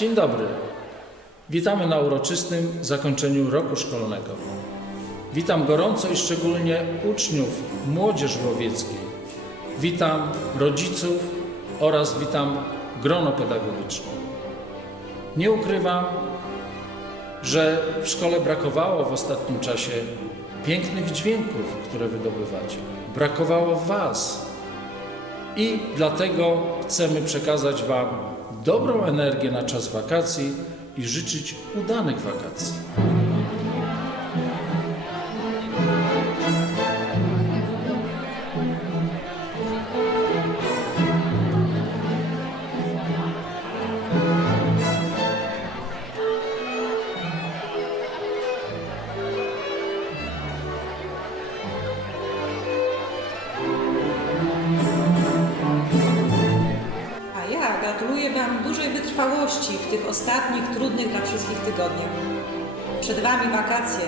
Dzień dobry. Witamy na uroczystym zakończeniu roku szkolnego. Witam gorąco i szczególnie uczniów, młodzież łowieckiej. Witam rodziców oraz witam grono pedagogiczne. Nie ukrywam, że w szkole brakowało w ostatnim czasie pięknych dźwięków, które wydobywacie. Brakowało Was. I dlatego chcemy przekazać Wam dobrą energię na czas wakacji i życzyć udanych wakacji. Gratuluję Wam dużej wytrwałości w tych ostatnich, trudnych dla wszystkich tygodniach. Przed Wami wakacje.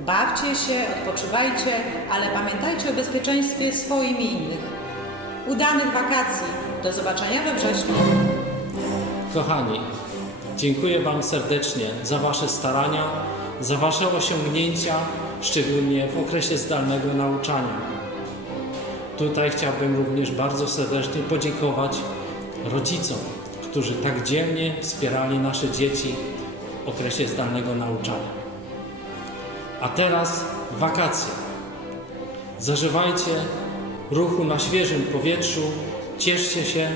Bawcie się, odpoczywajcie, ale pamiętajcie o bezpieczeństwie swoim i innych. Udanych wakacji. Do zobaczenia we wrześniu. Kochani, dziękuję Wam serdecznie za Wasze starania, za Wasze osiągnięcia, szczególnie w okresie zdalnego nauczania. Tutaj chciałbym również bardzo serdecznie podziękować rodzicom, którzy tak dzielnie wspierali nasze dzieci w okresie zdalnego nauczania. A teraz wakacje. Zażywajcie ruchu na świeżym powietrzu, cieszcie się,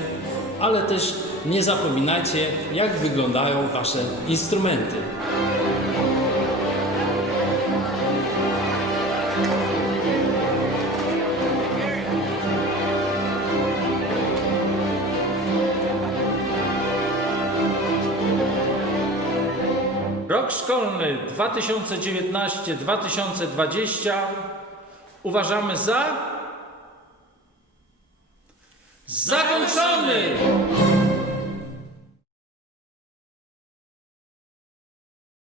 ale też nie zapominajcie, jak wyglądają Wasze instrumenty. Rok szkolny 2019-2020 uważamy za zakończony!